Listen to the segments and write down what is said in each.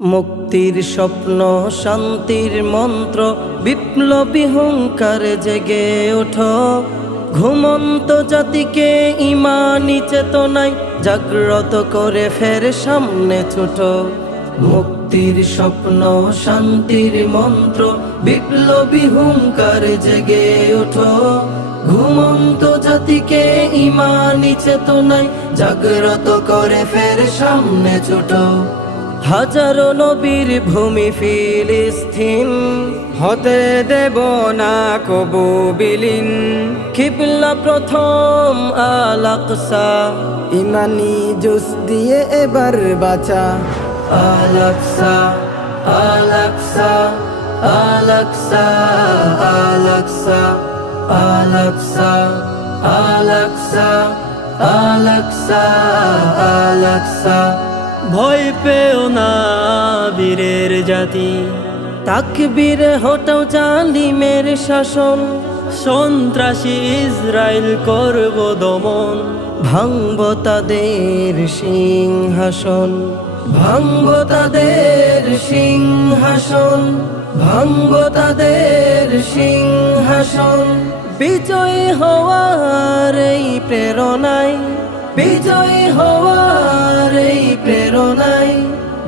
মুক্তির স্বপ্ন শান্তির মন্ত্র বিপ্লবী হুঙ্কার জেগে ওঠো। ঘুমন্ত জাতিকে ঈমানি চেতনায় জাগ্রত করে ফের সামনে ছুটো। মুক্তির স্বপ্ন শান্তির মন্ত্র বিপ্লবী হুঙ্কার জেগে ওঠো। ঘুমন্ত জাতিকে ঈমানি চেতনায় জাগ্রত করে ফের সামনে ছুটো। হাজারো নবীর ভূমি ফিলিস্তিন, হতে দেব না কবু বিলীন। কিবলা প্রথম আল আকসা, ইমানি জোশ দিয়ে এবার বাঁচা। আল আকসা, আল আকসা, আল আকসা, আল আকসা, আল আকসা, আল আকসা, আল আকসা, আল আকসা। ভয় পেও না বীরের জাতি, তাকবীরে হটাও জালিমের শাসন। সন্ত্রাসী ইসরায়েল করব দমন। ভাঙব তাদের সিংহাসন, ভাঙব তাদের সিংহাসন, ভাঙব তাদের সিংহাসন। বিজয়ী হওয়ার এই প্রেরণায়, বিজয়ী হওয়ার এই প্রেরণায়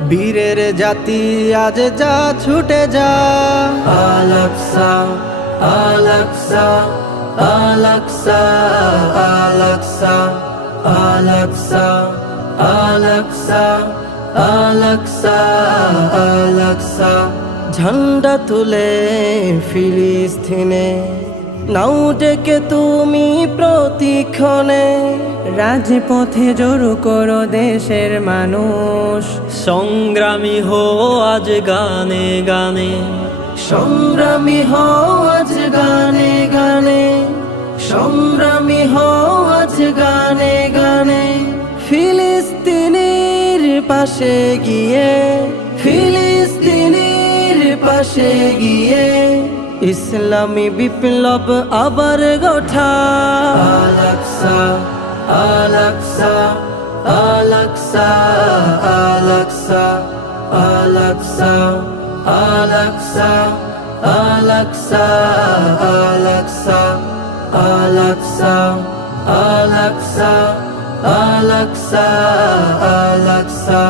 বীরের জাতি আজ যা ছুটে যা। আল আকসা, আল আকসা, আল আকসা, আল আকসা, আল আকসা, আল আকসা, আল আকসা, আল আকসা। ঝান্ডা তুলে ফিলিস্তিনে নাও ডেকে তুমি প্রতিক্ষণে। রাজপথে জড়ো করো দেশের মানুষ। সংগ্রামী হো আজ গানে গানে, সংগ্রামী হও আজ গানে গানে, সংগ্রামী হও আজ গানে গানে। ফিলিস্তিনের পাশে গিয়ে, ফিলিস্তিনের পাশে গিয়ে ইসলামী বিপ্লব আবার গঠা। আল আকসা, আল আকসা, আল আকসা, আল আকসা, আল আকসা, আল আকসা, আল আকসা, আল আকসা, আল আকসা, আল আকসা, আল আকসা, আল আকসা।